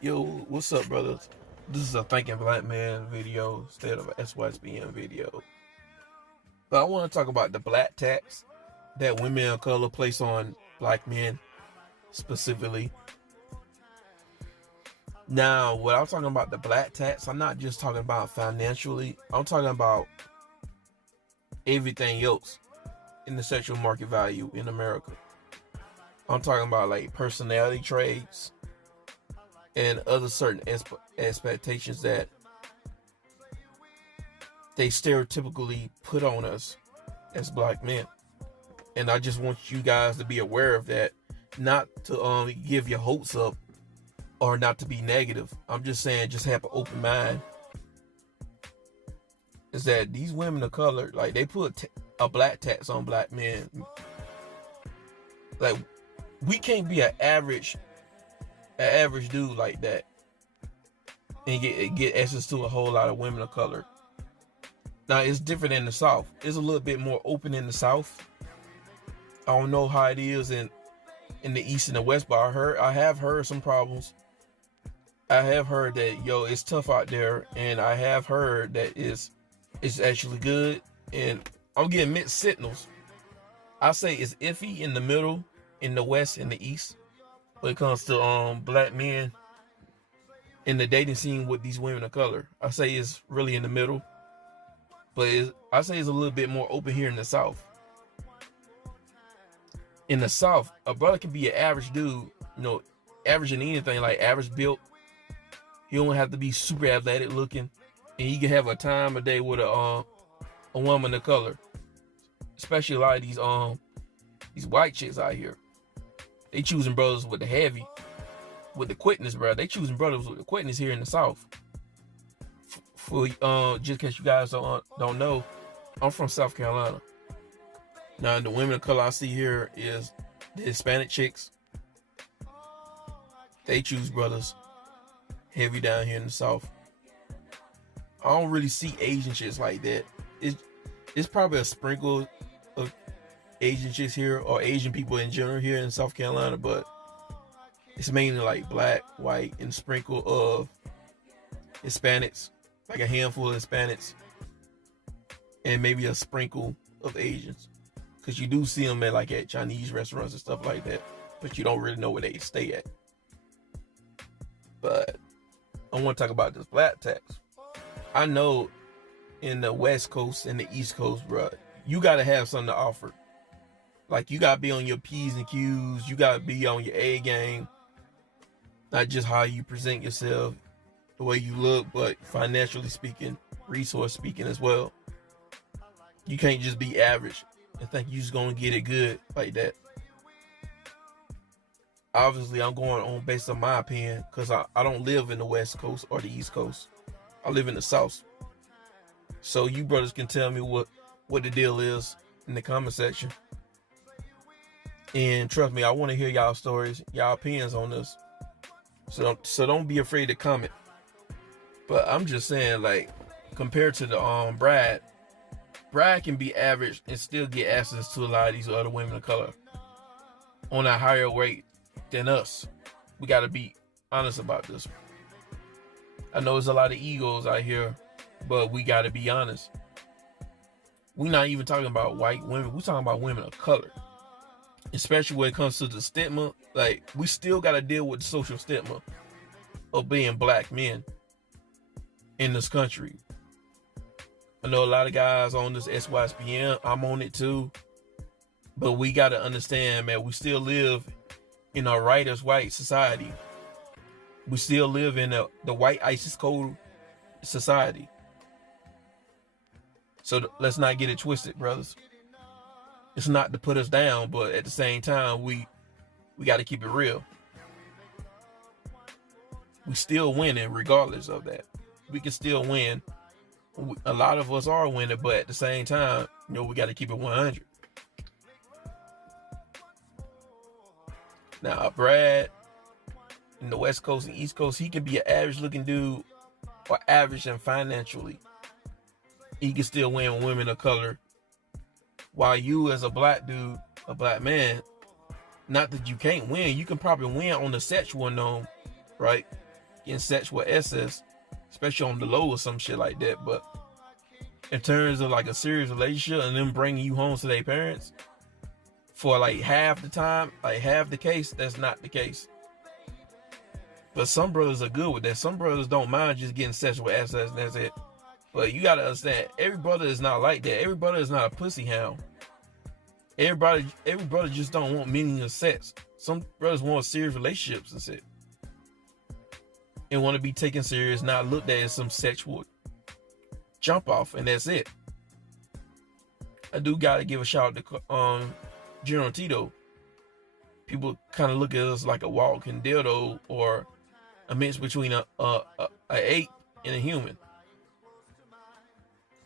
Yo, what's up, brothers? This is a Thinking Black Man video instead of a SYSBM video. But I want to talk about the black tax that women of color place on black men specifically. Now, when I'm talking about the black tax, I'm not just talking about financially. I'm talking about everything else in the sexual market value in America. I'm talking about like personality traits and other certain expectations that they stereotypically put on us as black men. And I just want you guys to be aware of that, not to give your hopes up or not to be negative. I'm just saying, just have an open mind. Is that these women of color, like, they put a black tax on black men. Like, we can't be an average dude like that and get access to a whole lot of women of color. Now, it's different in the South. It's a little bit more open in the South. I don't know how it is in the East and the West, but I have heard some problems. I have heard that, it's tough out there, and I have heard that it's actually good, and I'm getting mixed signals. I say it's iffy in the middle, in the West and the East, when it comes to black men in the dating scene with these women of color. I say it's really in the middle, but I say it's a little bit more open here in the South. In the South, a brother can be an average dude, average in anything, like average built. He don't have to be super athletic looking, and he can have a time of day with a woman of color. Especially a lot of these white chicks out here. They choosing brothers with the quickness, bro. They choosing brothers with the quickness here in the South. For just in case you guys don't know, I'm from South Carolina. Now, the women of color I see here is the Hispanic chicks. They choose brothers heavy down here in the South. I don't really see Asian chicks like that. It's probably a sprinkle of Asian chicks here, or Asian people in general here in South Carolina, but it's mainly like black, white, and a sprinkle of Hispanics, like a handful of Hispanics, and maybe a sprinkle of Asians. Because you do see them at Chinese restaurants and stuff like that, but you don't really know where they stay at. But I want to talk about this black tax. I know in the West Coast and the East Coast, bro, you got to have something to offer. Like, you got to be on your P's and Q's. You got to be on your A game. Not just how you present yourself, the way you look, but financially speaking, resource speaking as well. You can't just be average and think you're just going to get it good like that. Obviously, I'm going on based on my opinion, because I don't live in the West Coast or the East Coast. I live in the South. So you brothers can tell me what the deal is in the comment section. And trust me, I want to hear y'all stories, y'all opinions on this. So don't be afraid to comment. But I'm just saying, like, compared to the Brad can be average and still get access to a lot of these other women of color on a higher rate than us. We got to be honest about this. I know there's a lot of egos out here, but we got to be honest. We're not even talking about white women. We're talking about women of color. Especially when it comes to the stigma. Like, we still got to deal with the social stigma of being black men in this country. I know a lot of guys on this SYSBM. I'm on it too. But we got to understand, man, we still live in a writer's white society. We still live in the white ISIS code society. So let's not get it twisted, brothers. It's not to put us down, but at the same time, we got to keep it real. We still winning regardless of that. We can still win. A lot of us are winning, but at the same time, we got to keep it 100. Now, Brad in the West Coast and East Coast, he can be an average looking dude or average and financially. He can still win with women of color. While you as a black dude, a black man, not that you can't win, you can probably win on the sexual right? Getting sexual excess, especially on the low or some shit like that. But in terms of like a serious relationship and them bringing you home to their parents, for like half the time, like half the case, that's not the case. But some brothers are good with that. Some brothers don't mind just getting sexual access and that's it. But you gotta understand, every brother is not like that. Every brother is not a pussy hound. Every brother just don't want meaningless sex. Some brothers want serious relationships and shit, and want to be taken serious, not looked at as some sexual jump off, and that's it. I do gotta give a shout out to General Tito. People kind of look at us like a walking dildo or a mix between a ape and a human.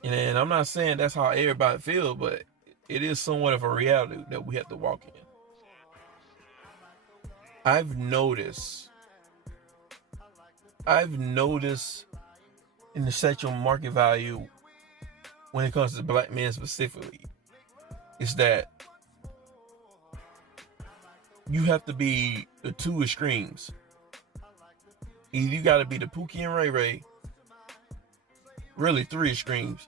And I'm not saying that's how everybody feels, but it is somewhat of a reality that we have to walk in. I've noticed in the sexual market value when it comes to black men specifically, is that you have to be the two extremes. Either you got to be the Pookie and Ray Ray. Really, three extremes.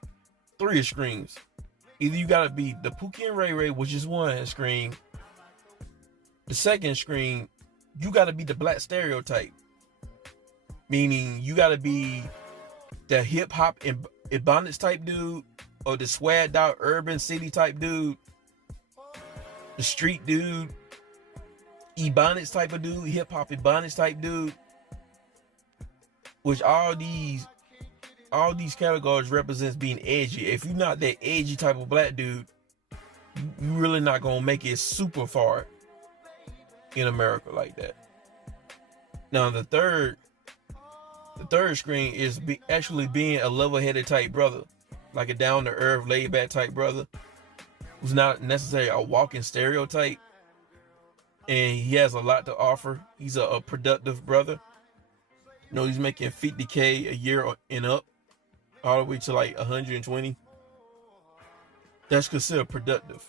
Either you got to be the Pookie and Ray Ray, which is one extreme. The second extreme, you got to be the black stereotype. Meaning, you got to be the hip hop and ebonics type dude, or the swagged out urban city type dude, the street dude, ebonics type of dude, hip hop ebonics type dude. Which all these categories represents being edgy. If you're not that edgy type of black dude, you really not gonna make it super far in America like that. Now the third screen is actually being a level-headed type brother, like a down-to-earth, laid-back type brother, who's not necessarily a walking stereotype, and he has a lot to offer. He's a productive brother. You know, he's making $50K a year and up, all the way to like 120. That's considered productive.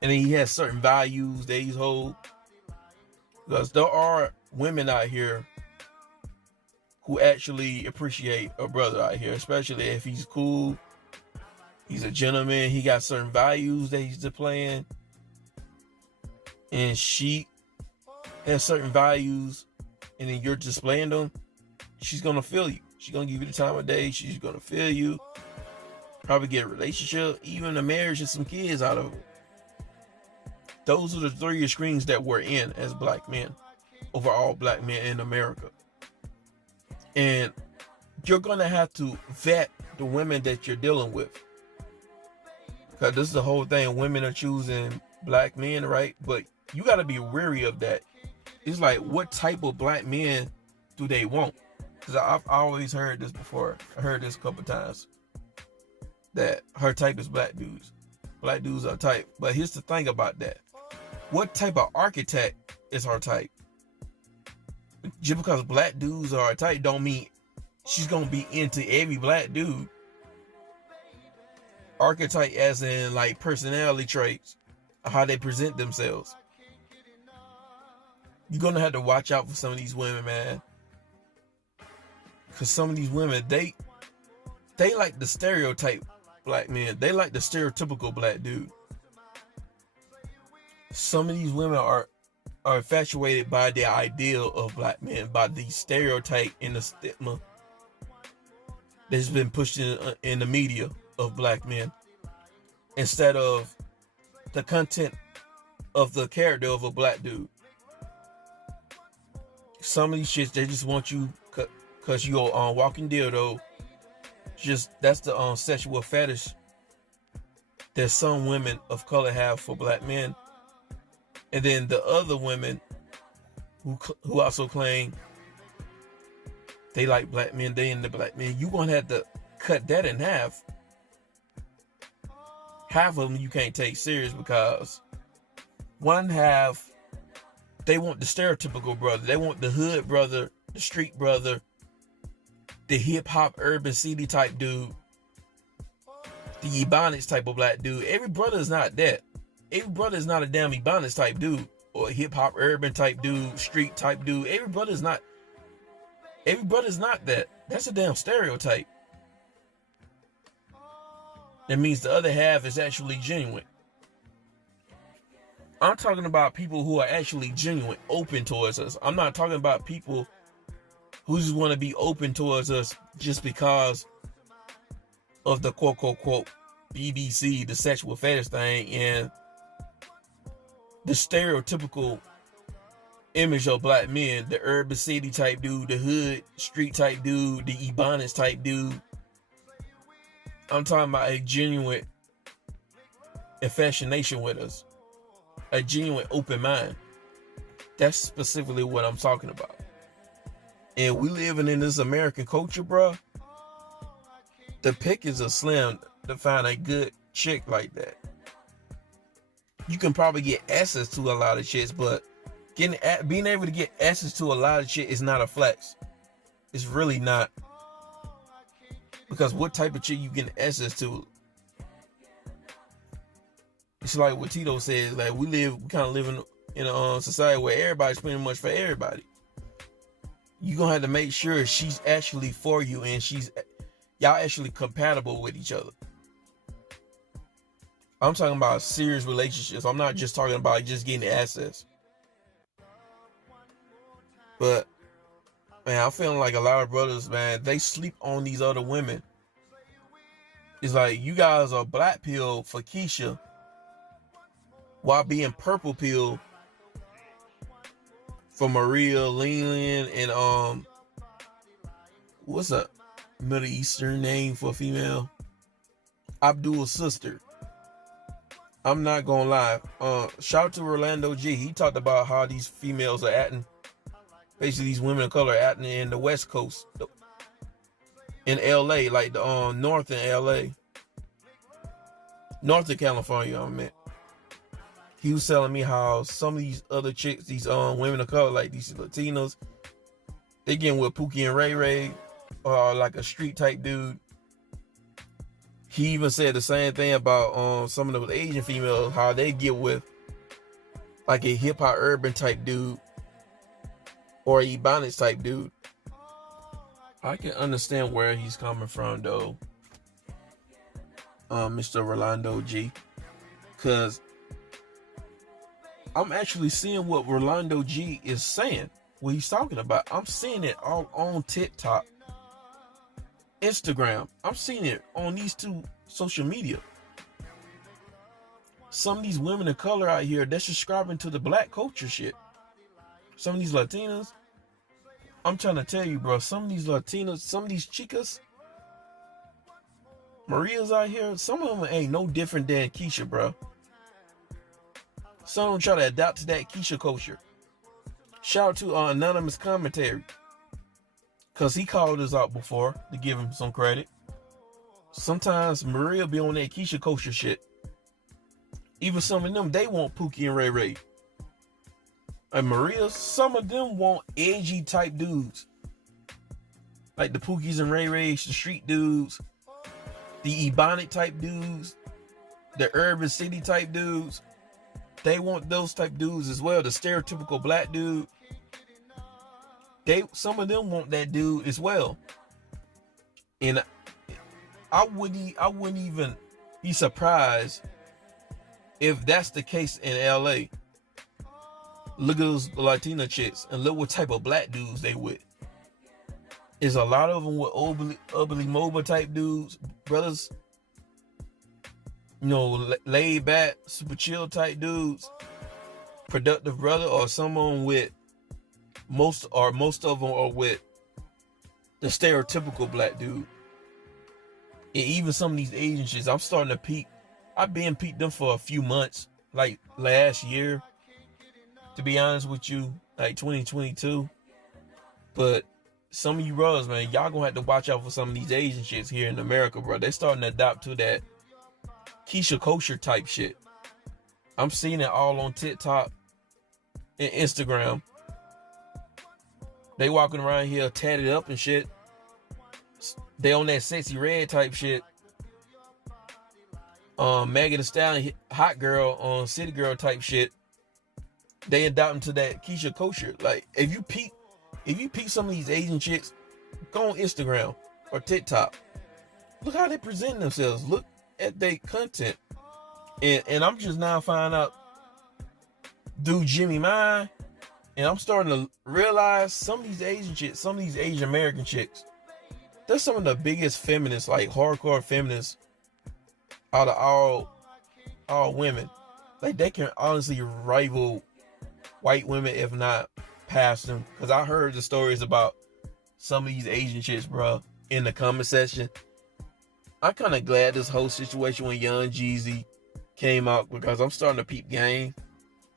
And then he has certain values that he's hold. Because there are women out here who actually appreciate a brother out here, especially if he's cool, he's a gentleman, he got certain values that he's displaying, and she has certain values, and then you're displaying them. She's gonna feel you. She's gonna give you the time of day. She's gonna feel you. Probably get a relationship, even a marriage, and some kids out of it. Those are the three extremes that we're in as black men, overall black men in America. And you're gonna have to vet the women that you're dealing with, because this is the whole thing. Women are choosing black men, right? But you got to be wary of that. It's like, what type of black men do they want? Because I've always heard this before. I heard this a couple times, that her type is black dudes. Black dudes are type. But here's the thing about that. What type of architect is her type? Just because black dudes are her type don't mean she's going to be into every black dude. Archetype as in like personality traits, how they present themselves. You're going to have to watch out for some of these women, man. Because some of these women, they like the stereotype black men. They like the stereotypical black dude. Some of these women are infatuated by the ideal of black men, by the stereotype and the stigma that's been pushed in the media of black men, instead of the content of the character of a black dude. Some of these shits, they just want you because you're a walking dildo. Just, that's the sexual fetish that some women of color have for black men. And then the other women who also claim they like black men, they into black men, you're going to have to cut that in half. Half of them you can't take serious, because one half, they want the stereotypical brother. They want the hood brother, the street brother, the hip hop urban city type dude, the ebonics type of black dude. Every brother is not that. Every brother is not a damn ebonics type dude or hip hop urban type dude, street type dude. Every brother's not that. That's a damn stereotype. That means the other half is actually genuine. I'm talking about people who are actually genuine, open towards us. I'm not talking about people who just want to be open towards us just because of the quote unquote BBC, the sexual fetish thing, and the stereotypical image of black men, the urban city type dude, the hood street type dude, the Ebonics type dude. I'm talking about a genuine fascination with us, a genuine open mind. That's specifically what I'm talking about. And we living in this American culture, bro. The pickings are slim to find a good chick like that. You can probably get access to a lot of chicks, but being able to get access to a lot of shit is not a flex. It's really not. Because what type of chick you getting access to? It's like what Tito says, like we kind of live in a society where everybody's pretty much for everybody. You're gonna have to make sure she's actually for you and y'all actually compatible with each other. I'm talking about serious relationships. I'm not just talking about just getting access. But man, I'm feeling like a lot of brothers, man, they sleep on these other women. It's like you guys are black pill for Keisha while being purple pill for Maria, Leland, and what's a Middle Eastern name for a female? Abdul's sister. I'm not gonna lie. Shout out to Orlando G. He talked about how these females are acting. Basically, these women of color are acting in the West Coast, in LA, like the north in LA, north of California. I meant. He was telling me how some of these other chicks, these women of color, like these Latinos, they getting with Pookie and Ray Ray, or like a street type dude. He even said the same thing about some of those Asian females, how they get with like a hip hop urban type dude or a Ebonics type dude. I can understand where he's coming from though, Mr. Rolando G, because I'm actually seeing what Rolando G is saying, what he's talking about. I'm seeing it all on TikTok, Instagram. I'm seeing it on these two social media. Some of these women of color out here, they're subscribing to the black culture shit. Some of these Latinas, I'm trying to tell you, bro, some of these Latinas, some of these chicas, Maria's out here, some of them ain't no different than Keisha, bro. Some of them try to adapt to that Keisha culture. Shout out to Anonymous Commentary, because he called us out before, to give him some credit. Sometimes Maria be on that Keisha culture shit. Even some of them, they want Pookie and Ray Ray. And Maria, some of them want edgy type dudes. Like the Pookies and Ray Rays, the street dudes, the Ebonic type dudes, the urban city type dudes. They want those type dudes as well. The stereotypical black dude. Some of them want that dude as well. And I wouldn't even be surprised if that's the case in LA. Look at those Latina chicks and look what type of black dudes they with. There's a lot of them with ugly mobile type dudes, brothers. You know, laid back, super chill type dudes, productive brother, or someone with most of them are with the stereotypical black dude. And even some of these Asian shits, I'm starting to peep. I've been peeped them for a few months, like last year, to be honest with you, like 2022. But some of you brothers, man, y'all gonna have to watch out for some of these Asian shits here in America, bro. They're starting to adapt to that Keisha kosher type shit. I'm seeing it all on TikTok and Instagram. They walking around here tatted up and shit. They on that sexy red type shit. Megan Thee Stallion, hot girl on city girl type shit. they adopt into that Keisha culture. Like if you peep some of these Asian chicks, go on Instagram or TikTok. Look how they present themselves. Look at their content. And I'm just now finding out, dude, Jimmy Mine, and I'm starting to realize some of these Asian chicks, some of these Asian American chicks, they're some of the biggest feminists, like hardcore feminists, out of all women. Like they can honestly rival white women, if not pass them. Cause I heard the stories about some of these Asian chicks, bro, in the comment section. I'm kind of glad this whole situation with Young Jeezy came out, because I'm starting to peep game.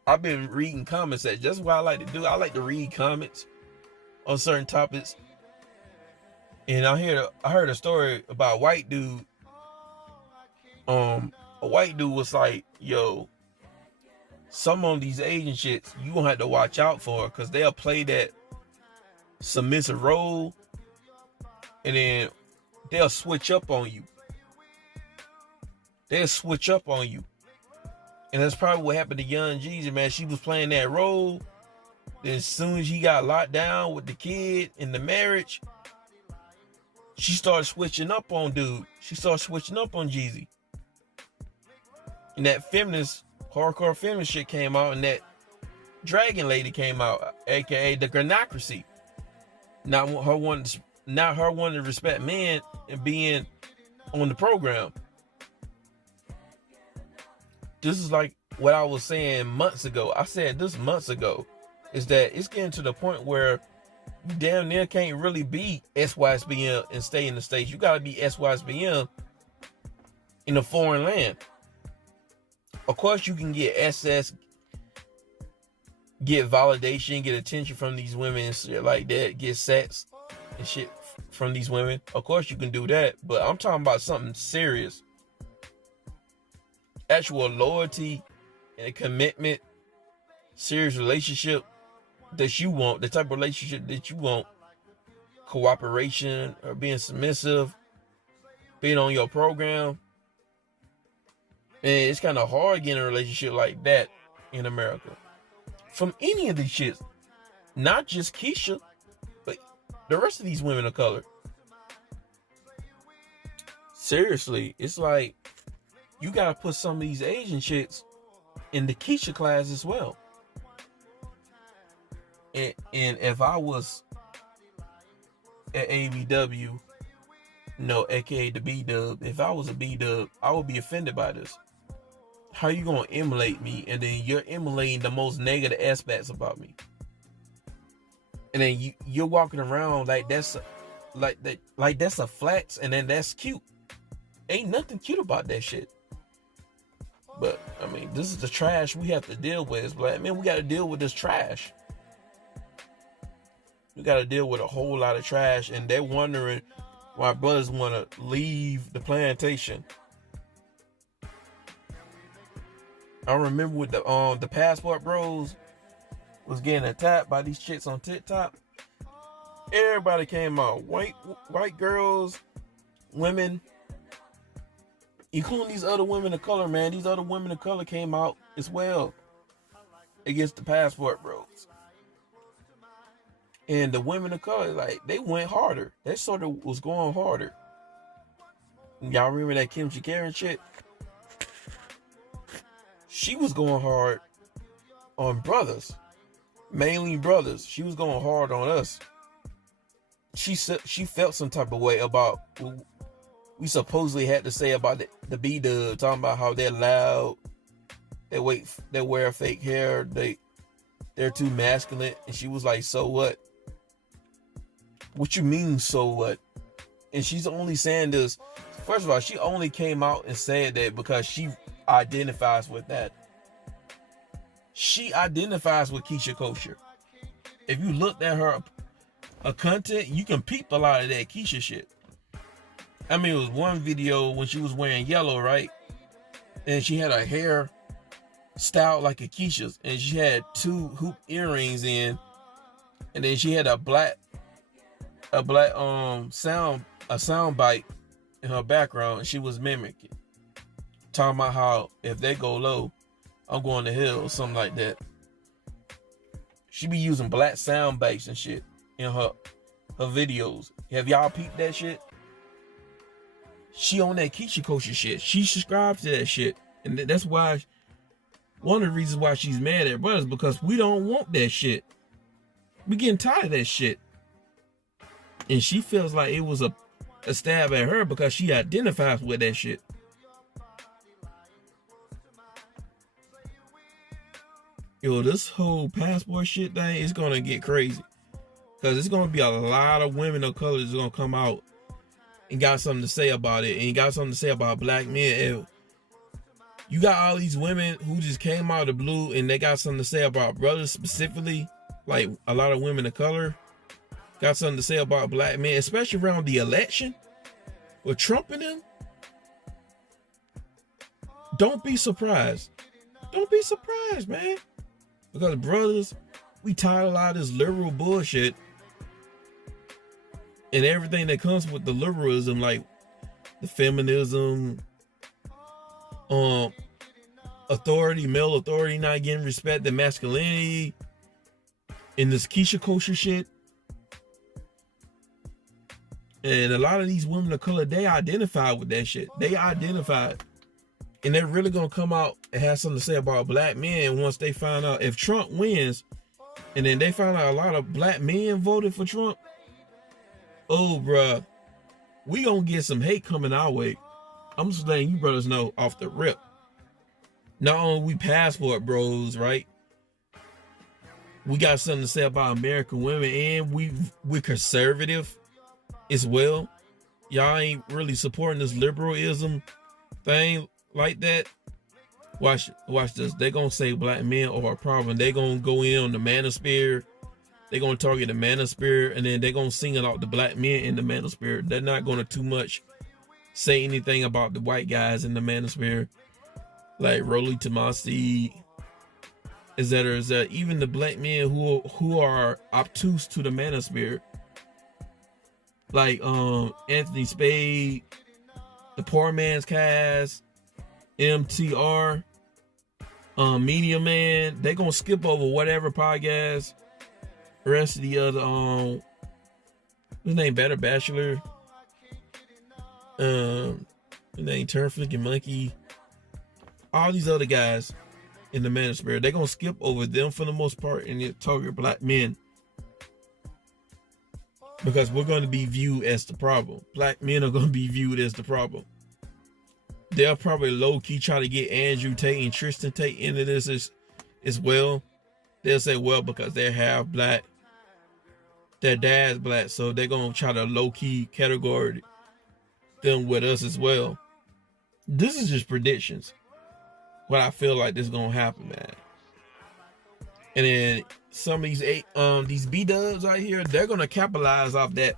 I've been reading comments. That's what I like to do. I like to read comments on certain topics. And I heard a story about a white dude. A white dude was like, yo, some of these Asian chicks you gonna have to watch out for, because they'll play that submissive role and then they'll switch up on you. They'll switch up on you. And that's probably what happened to Young Jeezy, man. She was playing that role. Then as soon as he got locked down with the kid and the marriage, she started switching up on dude. She started switching up on Jeezy. And that feminist, hardcore feminist shit came out, and that dragon lady came out, aka the granocracy. Not her wanting to respect men and being on the program. This is like what I was saying months ago. I said this months ago, is that it's getting to the point where you damn near can't really be SYSBM and stay in the States. You got to be SYSBM in a foreign land. Of course, you can get SS, get validation, get attention from these women and shit like that, get sex and shit from these women. Of course, you can do that, but I'm talking about something serious. Actual loyalty and a commitment, serious relationship that you want, the type of relationship that you want, cooperation or being submissive, being on your program. And it's kind of hard getting a relationship like that in America from any of these shits, not just Keisha, but the rest of these women of color. Seriously, it's like you gotta put some of these Asian chicks in the Keisha class as well. And if I was at ABW, aka the B-Dub, if I was a B-Dub, I would be offended by this. How you gonna emulate me, and then you're emulating the most negative aspects about me, and then you're walking around like that's a flex, and then that's cute. Ain't nothing cute about that shit. But I mean, this is the trash we have to deal with as black men. We got to deal with this trash. We got to deal with a whole lot of trash, and they're wondering why brothers want to leave the plantation. I remember with the passport bros was getting attacked by these chicks on TikTok. Everybody came out, white girls, women, including these other women of color, man. These other women of color came out as well against the passport bros. And the women of color, like, they went harder. They sort of was going harder. Y'all remember that Kim Karen shit? She was going hard on brothers, mainly brothers. She was going hard on us. She felt some type of way about what we supposedly had to say about the B-Dub, talking about how they're loud, they wear fake hair, they're too masculine. And she was like, so what? What you mean, so what? And she's only saying this, first of all, she only came out and said that because she identifies with that. She identifies with Keisha culture. If you looked at her content, you can peep a lot of that Keisha shit. I mean, it was one video when she was wearing yellow, right? And she had her hair styled like a Keisha's, and she had 2 hoop earrings in, and then she had a black sound bite in her background, and she was mimicking, talking about how if they go low, I'm going to hell, or something like that. She be using black sound bites and shit in her videos. Have y'all peeped that shit? She on that Keisha Kosher shit. She subscribes to that shit. And that's why, one of the reasons why she's mad at brothers, because we don't want that shit. We getting tired of that shit. And she feels like it was a stab at her because she identifies with that shit. Yo, this whole passport shit thing is gonna get crazy. Because it's gonna be a lot of women of color that's gonna come out and got something to say about it. And got something to say about black men. And you got all these women who just came out of the blue and they got something to say about brothers specifically. Like a lot of women of color got something to say about black men, especially around the election with Trump and them. Don't be surprised. Don't be surprised, man. Because brothers, we tired of a lot of this liberal bullshit and everything that comes with the liberalism, like the feminism, authority, male authority not getting respect, the masculinity, and this Keisha Kosher shit. And a lot of these women of color, they identify with that shit. They identify. And they're really going to come out and have something to say about black men once they find out if Trump wins. And then they find out a lot of black men voted for Trump. Oh, bruh. We going to get some hate coming our way. I'm just letting you brothers know off the rip. Not only we passport bros, right? We got something to say about American women. And we're conservative as well. Y'all ain't really supporting this liberalism thing like that. Watch this. They gonna say black men are a problem. They gonna go in on the manosphere. They gonna target the manosphere, and then they gonna single out the black men in the manosphere. They're not gonna too much say anything about the white guys in the manosphere, like Rolly Tomasi, etc. Even the black men who are obtuse to the manosphere, like Anthony Spade, the Poor Man's Cast, MTR, Media Man, they gonna skip over whatever podcast. The rest of the other his name Better Bachelor, his name Turn Flicking Monkey, all these other guys in the manosphere, they gonna skip over them for the most part and target black men. Because we're going to be viewed as the problem. Black men are going to be viewed as the problem. They'll probably low-key try to get Andrew Tate and Tristan Tate into this as well. They'll say, well, because they're half black, their dad's black, so they're going to try to low-key categorize them with us as well. This is just predictions. What I feel like this is going to happen, man. And then some of these B-dubs out here, they're going to capitalize off that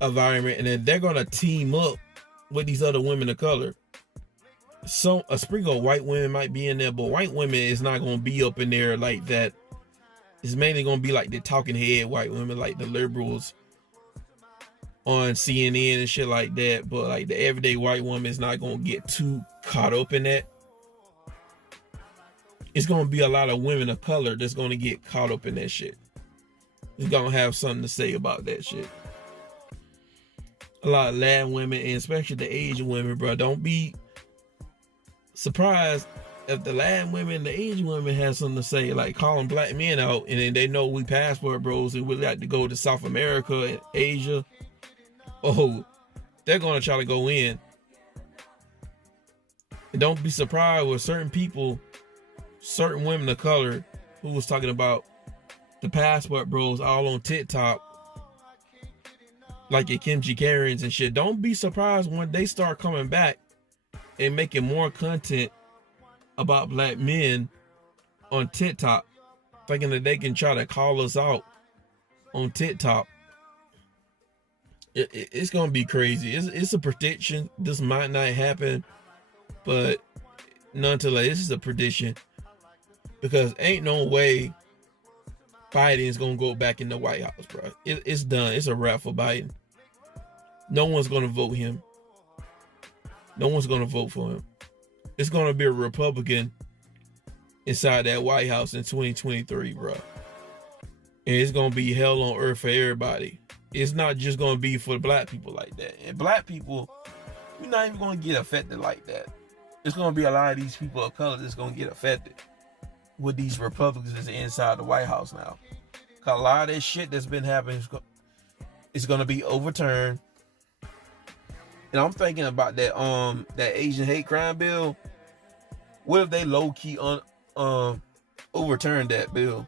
environment, and then they're going to team up with these other women of color. So a sprinkle of white women might be in there, but white women is not going to be up in there like that. It's mainly going to be like the talking head white women, like the liberals on CNN and shit like that. But like the everyday white woman is not going to get too caught up in that. It's going to be a lot of women of color that's going to get caught up in that shit. It's going to have something to say about that shit. A lot of Latin women, and especially the Asian women, bro. Don't be surprised if the Latin women and the Asian women have something to say, like calling black men out, and then they know we passport bros and we like to go to South America and Asia. Oh, they're going to try to go in. And don't be surprised with certain people, certain women of color who was talking about the passport bros all on TikTok, like your Kimchi Karens and shit. Don't be surprised when they start coming back and making more content about black men on TikTok, thinking that they can try to call us out on TikTok. It's gonna be crazy. It's a prediction. This might not happen, but nonetheless, this is a prediction, because ain't no way Biden is gonna go back in the White House, bro. It's done. It's a wrap for Biden. No one's gonna vote him. No one's gonna vote for him. It's gonna be a Republican inside that White House in 2023, bro. And it's gonna be hell on earth for everybody. It's not just gonna be for the black people like that. And black people, we're not even gonna get affected like that. It's gonna be a lot of these people of color that's gonna get affected with these Republicans that's inside the White House now. Cause a lot of this shit that's been happening is gonna be overturned. And I'm thinking about that Asian hate crime bill. What if they low key overturned that bill?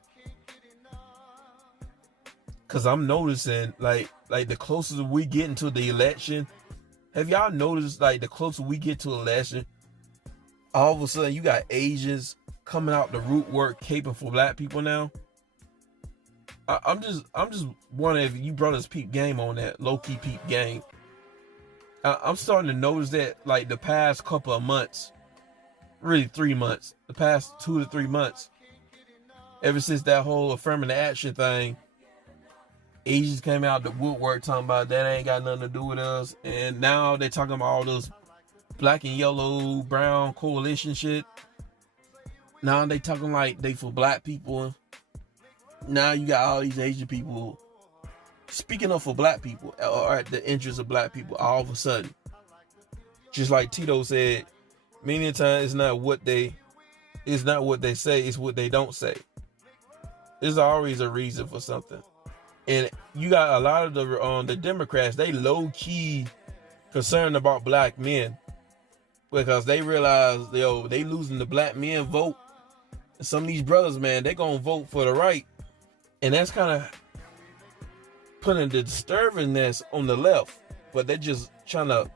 Cause I'm noticing like the closer we get into the election, have y'all noticed like the closer we get to election, all of a sudden you got Asians coming out the root work caping for black people now? I'm just wondering if you brothers peep game on that, low key peep game. I'm starting to notice that like the past couple of months, really 3 months, the past 2 to 3 months, ever since that whole affirmative action thing, Asians came out the woodwork talking about that ain't got nothing to do with us. And now they're talking about all those black and yellow, brown coalition shit. Now they talking like they for black people. Now you got all these Asian people speaking up for black people or at the interest of black people all of a sudden. Just like Tito said, many times it's not what they say, it's what they don't say. There's always a reason for something. And you got a lot of the Democrats, they low key concerned about black men because they realize they losing the black men vote. And some of these brothers, man, they gonna vote for the right, and that's kind of putting the disturbingness on the left. But they're just trying to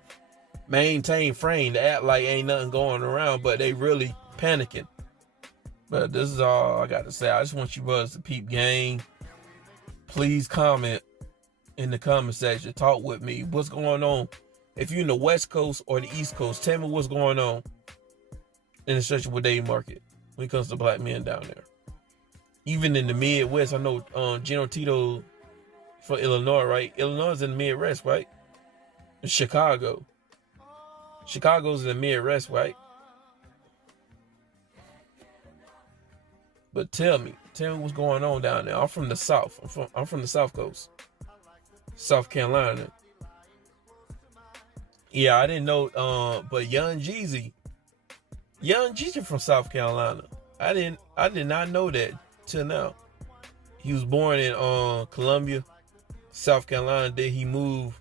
maintain frame to act like ain't nothing going around, but they really panicking. But this is all I got to say. I just want you brothers to peep game. Please comment in the comment section. Talk with me. What's going on? If you're in the West Coast or the East Coast, tell me what's going on in the Central Day market when it comes to black men down there. Even in the Midwest, I know General Tito for Illinois, right? Illinois is in the Midwest, right? In Chicago. Chicago's in the Midwest, right? But tell me what's going on down there. I'm from the South. I'm from the South Coast, South Carolina. Yeah, I didn't know. But Young Jeezy from South Carolina. I did not know that till now. He was born in Columbia, South Carolina. Then he moved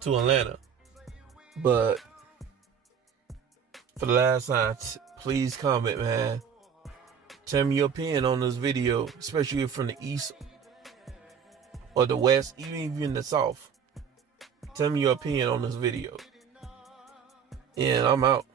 to Atlanta. But for the last time, please comment, man. Tell me your opinion on this video, especially if from the East or the West, even the South. Tell me your opinion on this video. And I'm out.